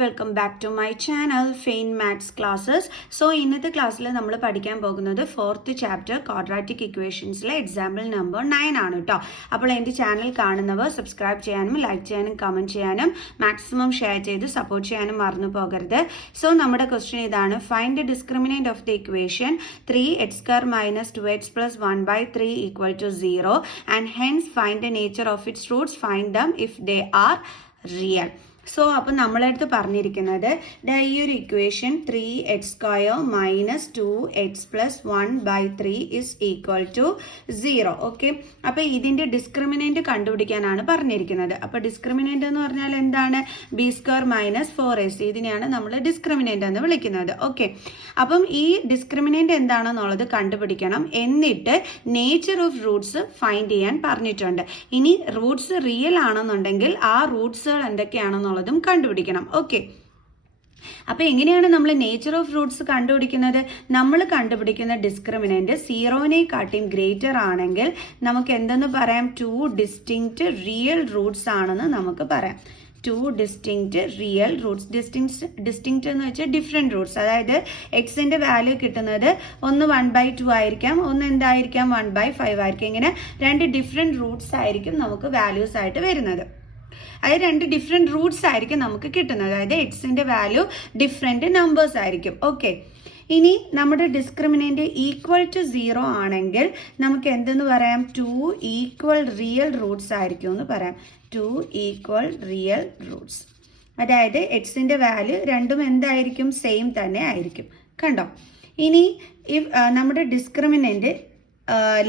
Welcome back to my channel fine maths classes. So ഇന്നത്തെ ക്ലാസ്സിൽ നമ്മൾ പഠിക്കാൻ പോകുന്നത് 4th ചാപ്റ്റർ ക്വാഡ്രാറ്റിക് ഇക്വേഷൻസിലെ എക്സാമ്പിൾ നമ്പർ 9 ആണ് കേട്ടോ. അപ്പോൾ എൻ്റെ ചാനൽ കാണുന്നവർ സബ്സ്ക്രൈബ് ചെയ്യാനും ലൈക്ക് ചെയ്യാനും കമൻറ്റ് ചെയ്യാനും മാക്സിമം ഷെയർ ചെയ്ത് സപ്പോർട്ട് ചെയ്യാനും മറന്നു പോകരുത്. സോ നമ്മുടെ ക്വസ്റ്റ്യൻ ഇതാണ്: find the discriminant of the equation 3x² minus 2x plus 1/3 equal to 0 and hence find the nature of its roots, find them if they are real. So അപ്പം നമ്മളടുത്ത് പറഞ്ഞിരിക്കുന്നത് ഈ ഒരു equation 3x² minus 2x plus 1/3 is equal to 0. Okay, അപ്പോൾ ഇതിൻ്റെ discriminant കണ്ടുപിടിക്കാനാണ് പറഞ്ഞിരിക്കുന്നത്. അപ്പോൾ discriminant എന്ന് പറഞ്ഞാൽ എന്താണ്? b² minus 4ac. ഇതിനെയാണ് നമ്മൾ ഡിസ്ക്രിമിനൻറ്റ് എന്ന് വിളിക്കുന്നത്. ഓക്കെ, അപ്പം ഈ ഡിസ്ക്രിമിനൻറ്റ് എന്താണെന്നുള്ളത് കണ്ടുപിടിക്കണം. എന്നിട്ട് നേച്ചർ ഓഫ് റൂട്ട്സ് ഫൈൻഡ് ചെയ്യാൻ പറഞ്ഞിട്ടുണ്ട്. ഇനി റൂട്ട്സ് റിയൽ ആണെന്നുണ്ടെങ്കിൽ ആ റൂട്ട്സുകൾ എന്തൊക്കെയാണെന്നുള്ളത് കണ്ടുപിടിക്കണം. ഓക്കെ, അപ്പൊ എങ്ങനെയാണ് നമ്മൾ നേച്ചർ ഓഫ് റൂട്ട്സ് കണ്ടുപിടിക്കുന്നത്? നമ്മൾ കണ്ടുപിടിക്കുന്ന ഡിസ്ക്രിമിനന്റ് 0-നെക്കാട്ടിയും ഗ്രേറ്റർ ആണെങ്കിൽ നമുക്ക് എന്തെന്ന് പറയാം? 2 ഡിസ്റ്റിങ്ക്റ്റ് റിയൽ റൂട്ട്സ് ആണെന്ന് നമുക്ക് പറയാം. 2 ഡിസ്റ്റിങ്ക്റ്റ് റിയൽ റൂട്ട്സ്. ഡിസ്റ്റിങ്ക്റ്റ് എന്ന് വെച്ചാൽ ഡിഫറെൻറ്റ് റൂട്ട്സ്. അതായത് എക്സിൻ്റെ വാല്യൂ കിട്ടുന്നത് ഒന്ന് 1/2 ആയിരിക്കാം, ഒന്ന് എന്തായിരിക്കാം 1/5 ആയിരിക്കും. ഇങ്ങനെ 2 ഡിഫറെൻറ്റ് റൂട്ട്സ് ആയിരിക്കും നമുക്ക് വാല്യൂസ് ആയിട്ട് വരുന്നത്. അതായത് 2 ഡിഫറെൻറ്റ് റൂട്ട്സ് ആയിരിക്കും നമുക്ക് കിട്ടുന്നത്. അതായത് എക്സിൻ്റെ വാല്യൂ ഡിഫറെൻറ്റ് നമ്പേഴ്സ് ആയിരിക്കും. ഓക്കെ, ഇനി നമ്മുടെ ഡിസ്ക്രിമിനൻ്റ് ഈക്വൽ ടു 0 ആണെങ്കിൽ നമുക്ക് എന്തെന്ന് പറയാം? 2 ഈക്വൽ റിയൽ റൂട്ട്സ് ആയിരിക്കും എന്ന് പറയാം. 2 ഈക്വൽ റിയൽ റൂട്ട്സ്. അതായത് എക്സിൻ്റെ വാല്യൂ രണ്ടും എന്തായിരിക്കും? സെയിം തന്നെ ആയിരിക്കും. കണ്ടോ? ഇനി നമ്മുടെ ഡിസ്ക്രിമിനൻ്റ്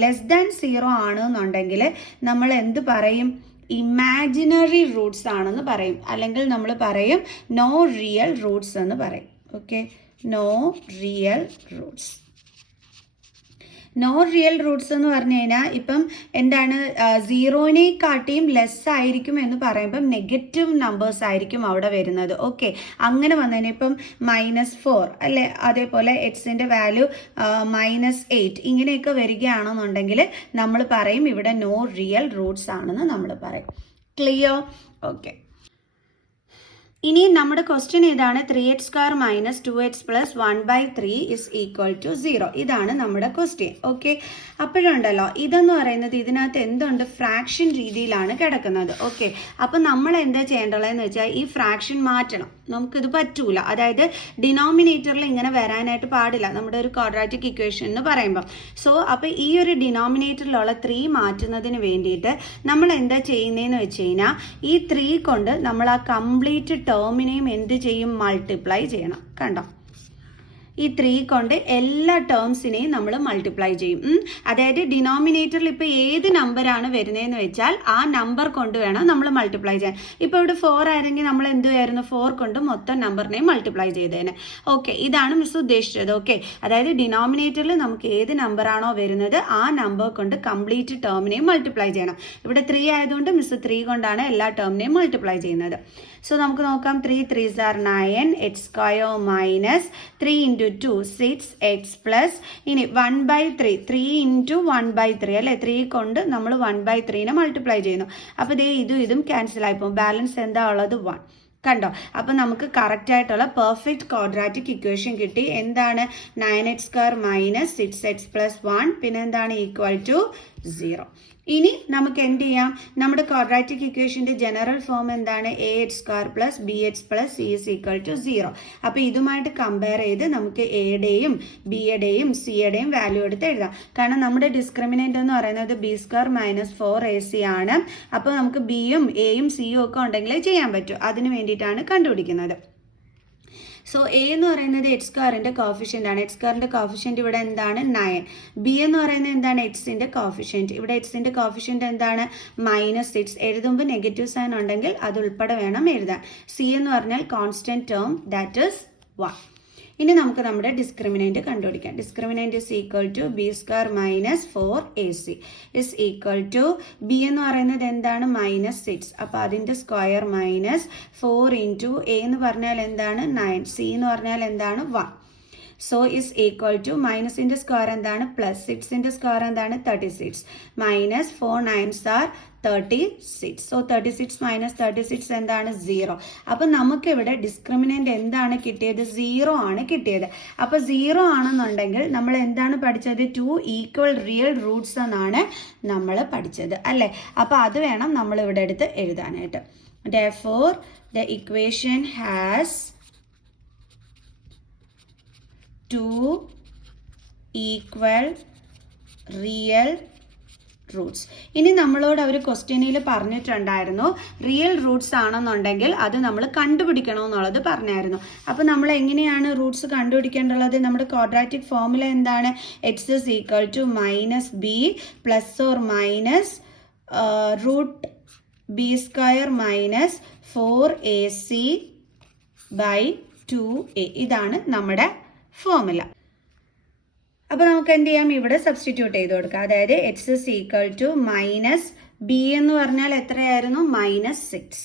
ലെസ് ദാൻ 0 ആണെന്നുണ്ടെങ്കിൽ നമ്മൾ എന്ത് പറയും? ഇമാജിനറി റൂട്ട്സ് ആണെന്ന് പറയും. അല്ലെങ്കിൽ നമ്മൾ പറയും നോ റിയൽ റൂട്ട്സ് എന്ന് പറയും. Okay, no real roots. No real roots എന്ന് പറഞ്ഞു കഴിഞ്ഞാൽ ഇപ്പം എന്താണ്? 0-നെക്കാട്ടിയും ലെസ് ആയിരിക്കും എന്ന് പറയുമ്പം നെഗറ്റീവ് നമ്പേഴ്സ് ആയിരിക്കും അവിടെ വരുന്നത്. ഓക്കെ, അങ്ങനെ വന്നതിന് ഇപ്പം -4 അല്ലെ, അതേപോലെ എക്സിൻ്റെ വാല്യൂ -8 ഇങ്ങനെയൊക്കെ വരികയാണെന്നുണ്ടെങ്കിൽ നമ്മൾ പറയും ഇവിടെ നോ റിയൽ റൂട്ട്സ് ആണെന്ന് നമ്മൾ പറയും. ക്ലിയർ? ഓക്കെ, ഇനി നമ്മുടെ ക്വസ്റ്റ്യൻ ഏതാണ്? 3x² minus 2x plus 1/3 is equal to 0. ഇതാണ് നമ്മുടെ ക്വസ്റ്റ്യൻ. ഓക്കെ, അപ്പോഴുണ്ടല്ലോ ഇതെന്ന് പറയുന്നത് ഇതിനകത്ത് എന്തുണ്ട്? ഫ്രാക്ഷൻ രീതിയിലാണ് കിടക്കുന്നത്. ഓക്കെ, അപ്പം നമ്മൾ എന്താ ചെയ്യേണ്ടതെന്ന് വെച്ചാൽ ഈ ഫ്രാക്ഷൻ മാറ്റണം. നമുക്കിത് പറ്റൂല. അതായത് ഡിനോമിനേറ്ററിൽ ഇങ്ങനെ വരാനായിട്ട് പാടില്ല നമ്മുടെ ഒരു ക്വാഡ്രാറ്റിക് ഇക്വേഷൻ എന്ന് പറയുമ്പോൾ. സോ അപ്പോൾ ഈ ഒരു ഡിനോമിനേറ്ററിലുള്ള 3 മാറ്റുന്നതിന് വേണ്ടിയിട്ട് നമ്മൾ എന്താ ചെയ്യുന്നതെന്ന് വെച്ച് കഴിഞ്ഞാൽ ഈ 3 കൊണ്ട് നമ്മൾ ആ കംപ്ലീറ്റ് ടേമിനെയും എന്ത് ചെയ്യും? മൾട്ടിപ്ലൈ ചെയ്യണം. കണ്ടോ? ഈ 3 കൊണ്ട് എല്ലാ ടേംസിനെയും നമ്മൾ മൾട്ടിപ്ലൈ ചെയ്യും. അതായത് ഡിനോമിനേറ്ററിൽ ഇപ്പോൾ ഏത് നമ്പറാണ് വരുന്നതെന്ന് വെച്ചാൽ ആ നമ്പർ കൊണ്ട് വേണം നമ്മൾ മൾട്ടിപ്ലൈ ചെയ്യാൻ. ഇപ്പോൾ ഇവിടെ 4 ആയിരുന്നെങ്കിൽ നമ്മൾ എന്തുവായിരുന്നു? 4 കൊണ്ട് മൊത്തം നമ്പറിനെയും മൾട്ടിപ്ലൈ ചെയ്തേനെ. ഓക്കെ, ഇതാണ് മിസ് ഉദ്ദേശിച്ചത്. ഓക്കെ, അതായത് ഡിനോമിനേറ്ററിൽ നമുക്ക് ഏത് നമ്പറാണോ വരുന്നത് ആ നമ്പർ കൊണ്ട് കംപ്ലീറ്റ് ടേമിനെയും മൾട്ടിപ്ലൈ ചെയ്യണം. ഇവിടെ 3 ആയതുകൊണ്ട് മിസ് 3 കൊണ്ടാണ് എല്ലാ ടേമിനെയും മൾട്ടിപ്ലൈ ചെയ്യുന്നത്. സോ നമുക്ക് നോക്കാം. 3 3s are 9, x² minus 3 into 2 6x plus ഇനി 1/3 3 into 1/3 അല്ലേ? 3 കൊണ്ട് നമ്മൾ 1/3നെ മൾട്ടിപ്ലൈ ചെയ്യുന്നു. അപ്പോൾ ദേ ഇതും ക്യാൻസൽ ആയിപ്പോൾ ബാലൻസ് എന്താ ഉള്ളത്? 1. കണ്ടോ? അപ്പം നമുക്ക് കറക്റ്റ് ആയിട്ടുള്ള പെർഫെക്റ്റ് ക്വാഡ്രാറ്റിക് ഇക്വേഷൻ കിട്ടി. എന്താണ്? 9x² minus 6x plus 1 പിന്നെ എന്താണ്? Equal to 0. ഇനി നമുക്ക് എന്ത് ചെയ്യാം? നമ്മുടെ ക്വാഡ്രാറ്റിക് ഇക്വേഷൻ്റെ ജനറൽ ഫോം എന്താണ്? ax² plus bx plus c is equal to 0. അപ്പോൾ ഇതുമായിട്ട് കമ്പയർ ചെയ്ത് നമുക്ക് എയുടെയും ബിയുടെയും സിയുടെയും വാല്യൂ എടുത്ത് എഴുതാം. കാരണം നമ്മുടെ ഡിസ്ക്രിമിനൻ്റ് എന്ന് പറയുന്നത് b² minus 4ac ആണ്. അപ്പോൾ നമുക്ക് ബിയും എയും സിയും ഒക്കെ ഉണ്ടെങ്കിലേ ചെയ്യാൻ പറ്റൂ. അതിന് വേണ്ടിയിട്ടാണ് കണ്ടുപിടിക്കുന്നത്. സോ എ എന്ന് പറയുന്നത് x²ൻ്റെ കോഫിഷ്യൻ്റ് ആണ്. x²ൻ്റെ കോഫിഷ്യൻ്റ് ഇവിടെ എന്താണ്? 9. ബി എന്ന് പറയുന്നത് എന്താണ്? എക്സിൻ്റെ കോഫിഷ്യൻ്റ്. ഇവിടെ എക്സിൻ്റെ കോഫിഷ്യൻ്റ് എന്താണ്? -6. എഴുതുമ്പോൾ നെഗറ്റീവ് സൈൻ ഉണ്ടെങ്കിൽ അത് ഉൾപ്പെടെ വേണം എഴുതാൻ. സി എന്ന് പറഞ്ഞാൽ കോൺസ്റ്റന്റ് ടേം, ദാറ്റ് ഈസ് 1. ഇനി നമുക്ക് നമ്മുടെ ഡിസ്ക്രിമിനൻറ്റ് കണ്ടുപിടിക്കാം. Discriminant is equal to b² minus 4ac is equal to b എന്ന് പറയുന്നത് എന്താണ്? -6. അപ്പോൾ അതിൻ്റെ സ്ക്വയർ -4 into a എന്ന് പറഞ്ഞാൽ എന്താണ്? 9. സി എന്ന് പറഞ്ഞാൽ എന്താണ്? 1. സോ ഇസ് ഈക്വൽ ടു മൈനസിൻ്റെ സ്ക്വയർ എന്താണ് പ്ലസ് 6ൻ്റെ സ്ക്വയർ എന്താണ് 36 minus 4 9s are 36. So 36 minus 36 എന്താണ് 0. അപ്പം നമുക്കിവിടെ ഡിസ്ക്രിമിനൻ്റ് എന്താണ് കിട്ടിയത് 0 ആണ് കിട്ടിയത്. അപ്പോൾ 0 ആണെന്നുണ്ടെങ്കിൽ നമ്മൾ എന്താണ് പഠിച്ചത് 2 ഈക്വൽ റിയൽ റൂട്ട്സ് എന്നാണ് നമ്മൾ പഠിച്ചത് അല്ലേ. അപ്പോൾ അത് വേണം നമ്മൾ ഇവിടെ എടുത്ത് എഴുതാനായിട്ട്. Therefore the equation has 2 equal real Roots. ഇനി നമ്മളോട് അവർ ക്വസ്റ്റ്യനിൽ പറഞ്ഞിട്ടുണ്ടായിരുന്നു റിയൽ റൂട്ട്സ് ആണെന്നുണ്ടെങ്കിൽ അത് നമ്മൾ കണ്ടുപിടിക്കണമെന്നുള്ളത് പറഞ്ഞായിരുന്നു. അപ്പോൾ നമ്മൾ എങ്ങനെയാണ് റൂട്ട്സ് കണ്ടുപിടിക്കേണ്ടുള്ളത്? നമ്മുടെ ക്വാഡ്രാറ്റിക് ഫോർമുല എന്താണ്? X is equal to minus b plus or minus root b square minus 4ac by 2a. ഇതാണ് നമ്മുടെ ഫോർമുല. അപ്പോൾ നമുക്ക് എന്ത് ചെയ്യാം, ഇവിടെ സബ്സ്റ്റിറ്റ്യൂട്ട് ചെയ്ത് കൊടുക്കാം. അതായത് x is equal to minus b എന്ന് പറഞ്ഞാൽ എത്രയായിരുന്നു -6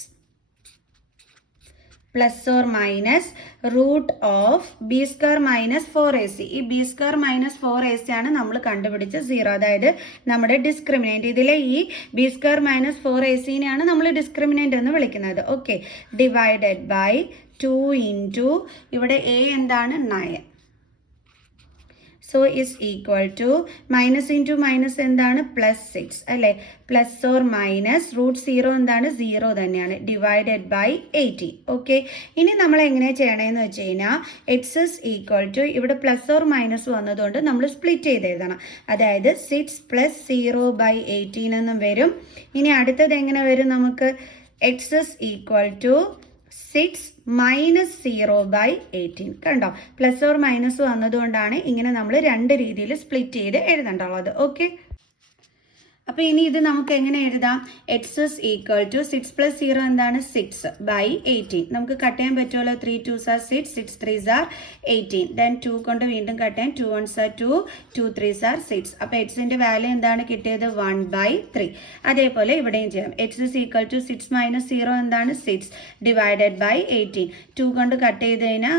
plus or minus root of b square minus 4ac. ഈ ബി സ്ക്വയർ മൈനസ് 4ac ആണ് നമ്മൾ കണ്ടുപിടിച്ച 0, അതായത് നമ്മുടെ ഡിസ്ക്രിമിനൻറ്റ്. ഇതിലെ ഈ ബി സ്ക്വയർ മൈനസ് 4ac-നെയാണ് നമ്മൾ ഡിസ്ക്രിമിനൻറ്റ് എന്ന് വിളിക്കുന്നത്. ഓക്കെ, ഡിവൈഡഡ് ബൈ 2 ഇൻറ്റു ഇവിടെ a എന്താണ് 9. So is equal to minus into minus എന്താണ് +6 അല്ലേ. പ്ലസ് ഓർ മൈനസ് റൂട്ട് 0 എന്താണ് 0 തന്നെയാണ്. Divided by 80. ഓക്കെ, ഇനി നമ്മൾ എങ്ങനെ ചെയ്യണമെന്ന് വെച്ച് കഴിഞ്ഞാൽ എക്സ് ഇസ് ഈക്വൽ ടു ഇവിടെ പ്ലസ് ഓർ മൈനസ് വന്നതുകൊണ്ട് നമ്മൾ സ്പ്ലിറ്റ് ചെയ്ത് എഴുതണം. അതായത് 6 + 0/18 എന്നും വരും. ഇനി അടുത്തത് എങ്ങനെ വരും നമുക്ക്? X is equal to 6 minus 0/18. കണ്ടോ, പ്ലസ് ഓർ മൈനസ് വന്നതുകൊണ്ടാണ് ഇങ്ങനെ നമ്മൾ രണ്ട് രീതിയിൽ സ്പ്ലിറ്റ് ചെയ്ത് എഴുതേണ്ടുള്ളത്. ഓക്കെ, അപ്പോൾ ഇനി ഇത് നമുക്ക് എങ്ങനെ എഴുതാം? എക്സ് ഇസ് ഈക്വൽ ടു 6 + 0 എന്താണ് 6/18. നമുക്ക് കട്ട് ചെയ്യാൻ പറ്റുമല്ലോ. 3 2s are 6, 6 3s are 18. Then 2 കൊണ്ട് വീണ്ടും കട്ട് ചെയ്യാൻ 2 1s are 2, 2 3s are 6. അപ്പോൾ എക്സിൻ്റെ വാല്യൂ എന്താണ് കിട്ടിയത്? 1/3. അതേപോലെ ഇവിടെയും ചെയ്യാം. X is equal to 6 minus 0 എന്താണ് 6 ഡിവൈഡഡ് ബൈ 18. 2 കൊണ്ട് കട്ട് ചെയ്ത് കഴിഞ്ഞാൽ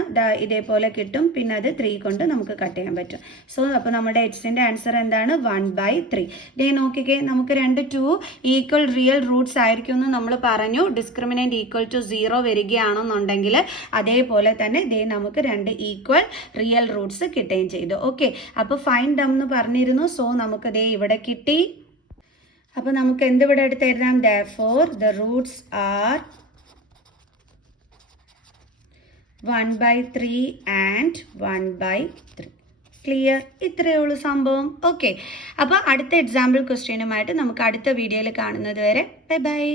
ഇതേപോലെ കിട്ടും. പിന്നെ അത് 3 കൊണ്ട് നമുക്ക് കട്ട് ചെയ്യാൻ പറ്റും. സോ അപ്പോൾ നമ്മുടെ എക്സിൻ്റെ ആൻസർ എന്താണ്? 1/3. ഇതേ നോക്കിക്കേ, നമുക്ക് 2 ഈക്വൽ റിയൽ റൂട്ട്സ് ആയിരിക്കും എന്ന് നമ്മൾ പറഞ്ഞു. ഡിസ്ക്രിമിനൻറ്റ് ഈക്വൽ ടു 0 വരികയാണെന്നുണ്ടെങ്കിൽ അതേപോലെ തന്നെ ഇതേ നമുക്ക് 2 ഈക്വൽ റിയൽ റൂട്ട്സ് കിട്ടുകയും ചെയ്തു. ഓക്കെ, അപ്പോൾ ഫൈൻഡ് ദം എന്ന് പറഞ്ഞിരുന്നു. സോ നമുക്കതേ ഇവിടെ കിട്ടി. അപ്പോൾ നമുക്ക് എന്തിവിടെ എടുത്ത് എഴുതാം? therefore the roots are 1/3 and 1/3. Clear? ഇത്രയേ ഉള്ളൂ സംഭവം. ഓക്കെ, അപ്പോൾ അടുത്ത എക്സാമ്പിൾ ക്വസ്റ്റ്യനുമായിട്ട് നമുക്ക് അടുത്ത വീഡിയോയിൽ കാണുന്നത് വരെ ബൈ ബൈ.